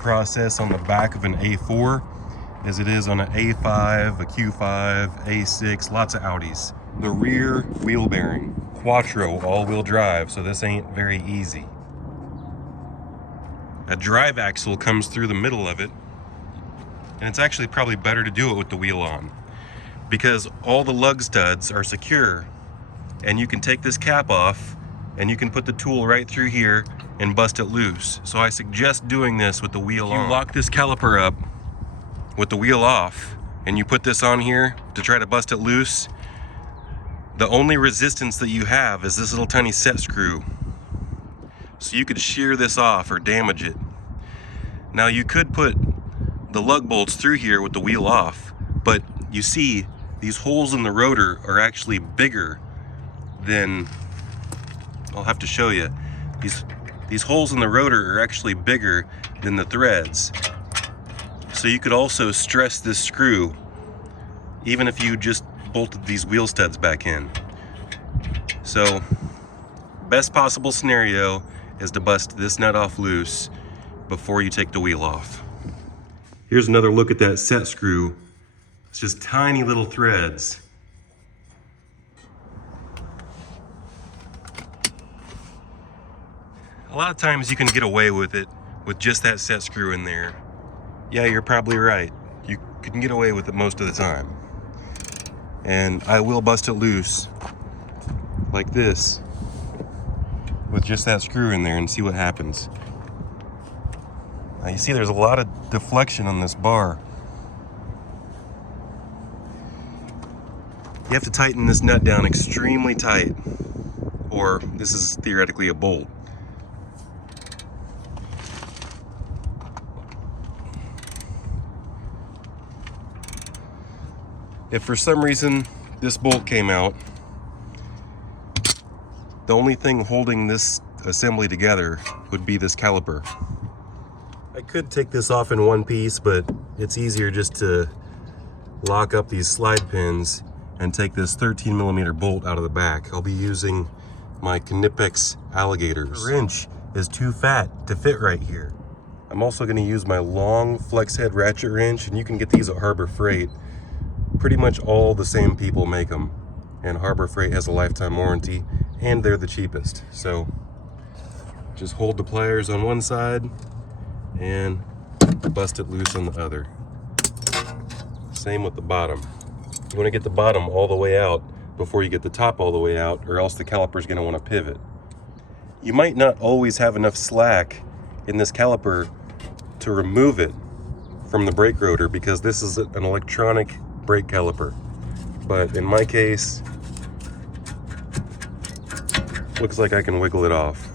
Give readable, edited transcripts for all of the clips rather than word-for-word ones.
process on the back of an A4 as it is on an A5, a Q5, A6, lots of Audis. The rear wheel bearing, Quattro all-wheel drive, so this ain't very easy. A drive axle comes through the middle of it, and it's actually probably better to do it with the wheel on because all the lug studs are secure, and you can take this cap off and you can put the tool right through here and bust it loose. So I suggest doing this with the wheel on. You lock this caliper up with the wheel off and you put this on here to try to bust it loose, the only resistance that you have is this little tiny set screw. So you could shear this off or damage it. Now you could put the lug bolts through here with the wheel off, but you see these holes in the rotor are actually bigger than, I'll have to show you. These holes in the rotor are actually bigger than the threads. So you could also stress this screw even if you just bolted these wheel studs back in. So best possible scenario is to bust this nut off loose before you take the wheel off. Here's another look at that set screw. It's just tiny little threads. A lot of times you can get away with it with just that set screw in there. Yeah, you're probably right. You can get away with it most of the time. And I will bust it loose like this with just that screw in there and see what happens. Now you see there's a lot of deflection on this bar. You have to tighten this nut down extremely tight, or this is theoretically a bolt. If for some reason this bolt came out, the only thing holding this assembly together would be this caliper. I could take this off in one piece, but it's easier just to lock up these slide pins and take this 13mm bolt out of the back. I'll be using my Knipex alligators. The wrench is too fat to fit right here. I'm also going to use my long flex head ratchet wrench, and you can get these at Harbor Freight. Pretty much all the same people make them, and Harbor Freight has a lifetime warranty, and they're the cheapest. So just hold the pliers on one side and bust it loose on the other. Same with the bottom. You want to get the bottom all the way out before you get the top all the way out, or else the caliper's going to want to pivot. You might not always have enough slack in this caliper to remove it from the brake rotor, because this is an electronic brake caliper. But in my case, looks like I can wiggle it off.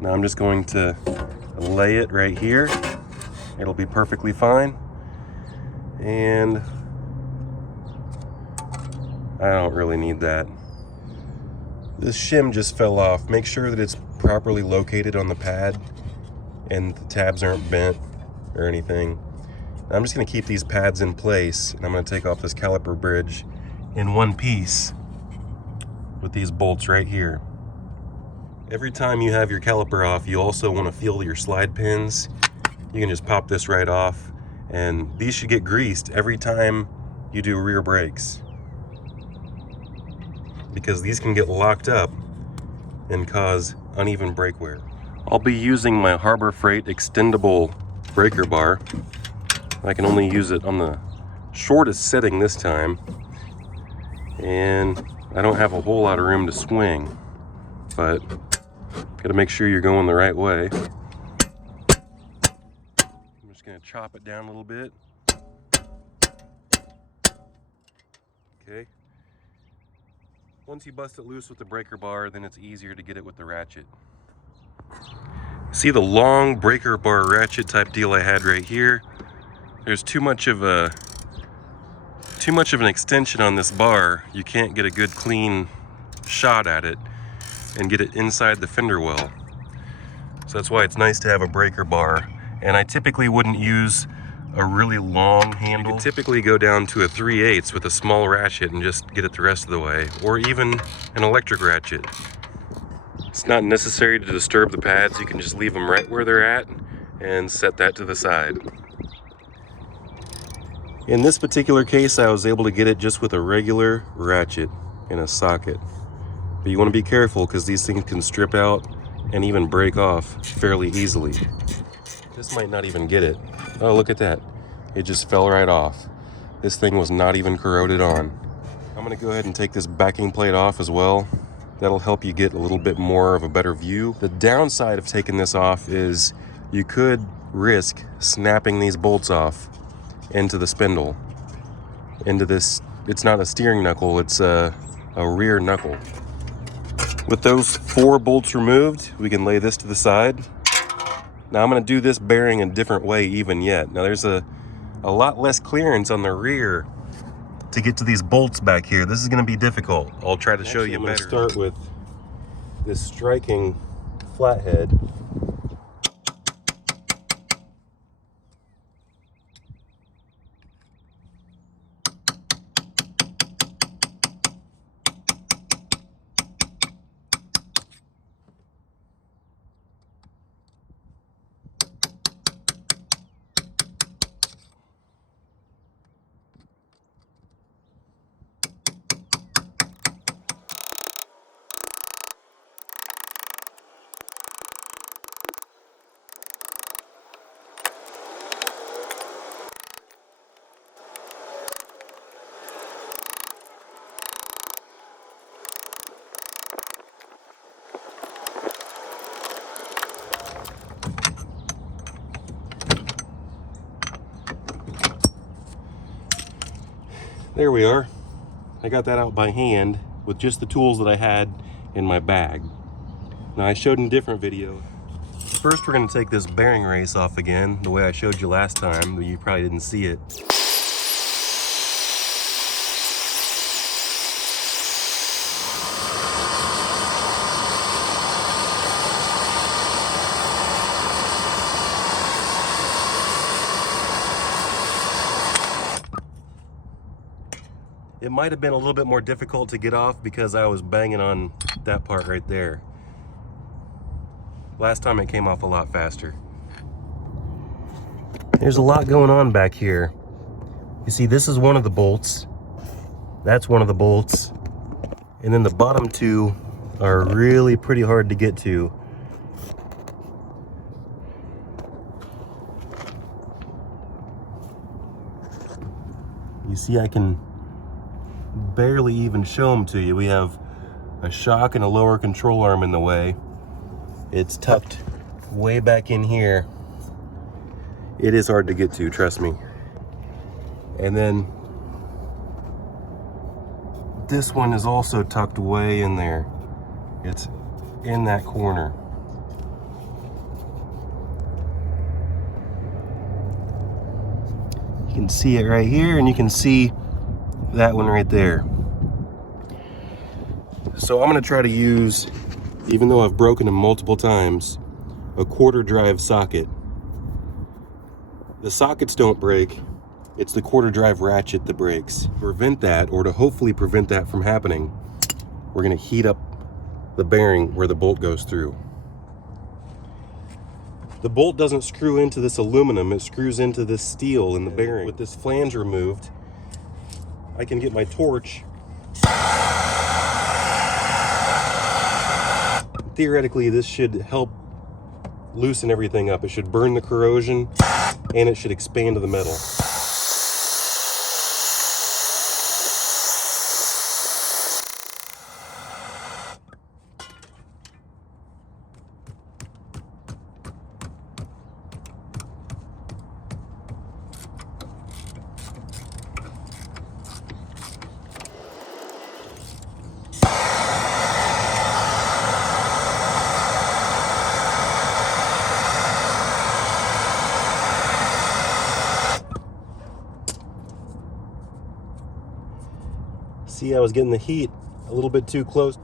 Now I'm just going to lay it right here. It'll be perfectly fine. And I don't really need that. This shim just fell off. Make sure that it's properly located on the pad and the tabs aren't bent or anything. I'm just going to keep these pads in place, and I'm going to take off this caliper bridge in one piece with these bolts right here. Every time you have your caliper off, you also want to feel your slide pins. You can just pop this right off, and these should get greased every time you do rear brakes, because these can get locked up and cause uneven brake wear. I'll be using my Harbor Freight extendable breaker bar. I can only use it on the shortest setting this time, and I don't have a whole lot of room to swing, but gotta make sure you're going the right way. I'm just gonna chop it down a little bit. Okay. Once you bust it loose with the breaker bar, then it's easier to get it with the ratchet. See the long breaker bar ratchet type deal I had right here? There's too much of an extension on this bar. You can't get a good clean shot at it and get it inside the fender well. So that's why it's nice to have a breaker bar. And I typically wouldn't use a really long handle. You could typically go down to a 3/8 with a small ratchet and just get it the rest of the way, or even an electric ratchet. It's not necessary to disturb the pads. You can just leave them right where they're at and set that to the side. In this particular case, I was able to get it just with a regular ratchet and a socket. But you want to be careful because these things can strip out and even break off fairly easily. This might not even get it. Oh, look at that. It just fell right off. This thing was not even corroded on. I'm going to go ahead and take this backing plate off as well. That'll help you get a little bit more of a better view. The downside of taking this off is you could risk snapping these bolts off into the spindle. Into this, it's not a steering knuckle, it's a rear knuckle. With those 4 bolts removed, we can lay this to the side. Now I'm going to do this bearing a different way even yet. Now there's a lot less clearance on the rear to get to these bolts back here. This is going to be difficult. I'll try to show you better. I'm going to start with this striking flathead. There we are. I got that out by hand with just the tools that I had in my bag. Now I showed in a different video. First we're going to take this bearing race off again, the way I showed you last time, but you probably didn't see it. It might have been a little bit more difficult to get off because I was banging on that part right there. Last time it came off a lot faster. There's a lot going on back here. You see, this is one of the bolts. That's one of the bolts. And then the bottom 2 are really pretty hard to get to. You see, I can barely even show them to you. We have a shock and a lower control arm in the way. It's tucked way back in here. It is hard to get to, trust me. And then this one is also tucked way in there. It's in that corner. You can see it right here, and you can see that one right there. So I'm going to try to use, even though I've broken them multiple times, a 1/4 drive socket. The sockets don't break, it's the 1/4 drive ratchet that breaks. To prevent that, or to hopefully prevent that from happening, we're going to heat up the bearing where the bolt goes through. The bolt doesn't screw into this aluminum, it screws into this steel in the bearing. With this flange removed, I can get my torch. Theoretically, this should help loosen everything up. It should burn the corrosion, and it should expand the metal. See, I was getting the heat a little bit too close.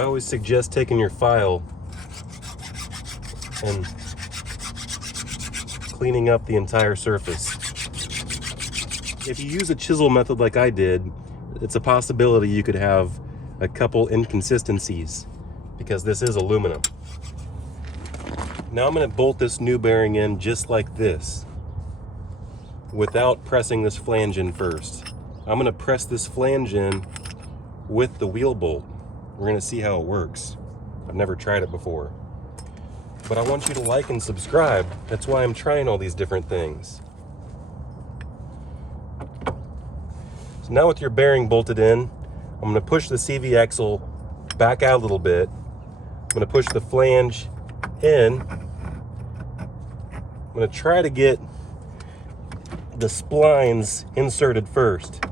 I always suggest taking your file and cleaning up the entire surface. If you use a chisel method like I did, it's a possibility you could have a couple inconsistencies because this is aluminum. Now I'm going to bolt this new bearing in just like this without pressing this flange in first. I'm going to press this flange in with the wheel bolt. We're going to see how it works. I've never tried it before. But I want you to like and subscribe. That's why I'm trying all these different things. So now with your bearing bolted in, I'm going to push the CV axle back out a little bit. I'm going to push the flange in. I'm going to try to get the splines inserted first.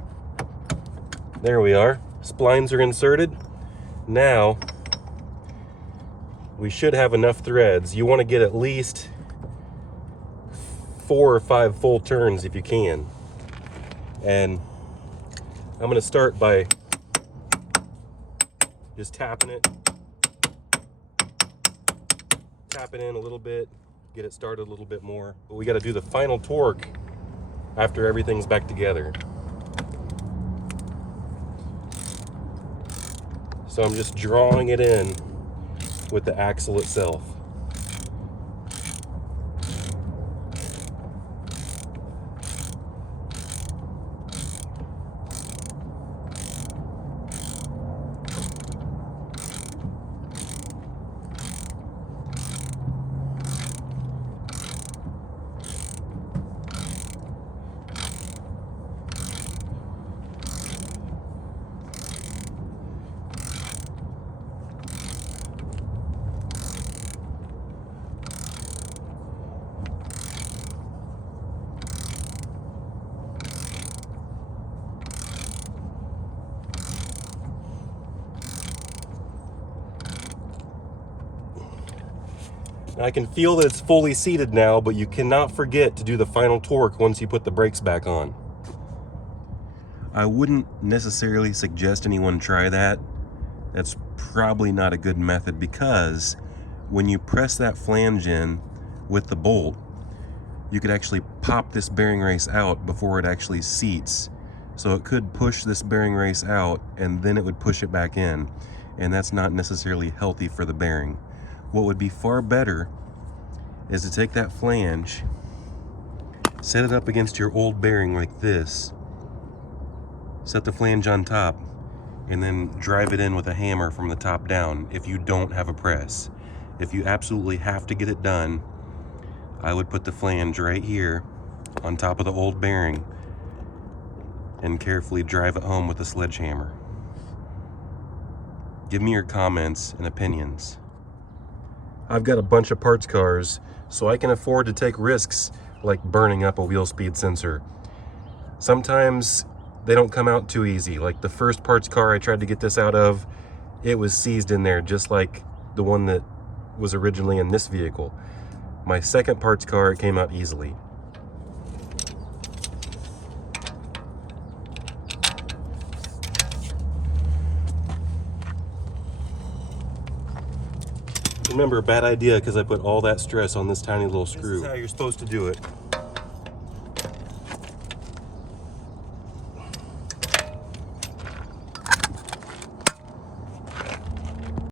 There we are. Splines are inserted. Now we should have enough threads. You want to get at least 4 or 5 full turns if you can. And I'm going to start by just tapping it. Tap it in a little bit, get it started a little bit more. But we got to do the final torque after everything's back together. So I'm just drawing it in with the axle itself. I can feel that it's fully seated now, but you cannot forget to do the final torque once you put the brakes back on. I wouldn't necessarily suggest anyone try that. That's probably not a good method because when you press that flange in with the bolt, you could actually pop this bearing race out before it actually seats. So it could push this bearing race out and then it would push it back in. And that's not necessarily healthy for the bearing. What would be far better is to take that flange, set it up against your old bearing like this, set the flange on top, and then drive it in with a hammer from the top down if you don't have a press. If you absolutely have to get it done, I would put the flange right here on top of the old bearing and carefully drive it home with a sledgehammer. Give me your comments and opinions. I've got a bunch of parts cars, so I can afford to take risks like burning up a wheel speed sensor. Sometimes they don't come out too easy. Like the first parts car I tried to get this out of, it was seized in there just like the one that was originally in this vehicle. My second parts car, it came out easily. Remember, bad idea because I put all that stress on this tiny little screw. This is how you're supposed to do it.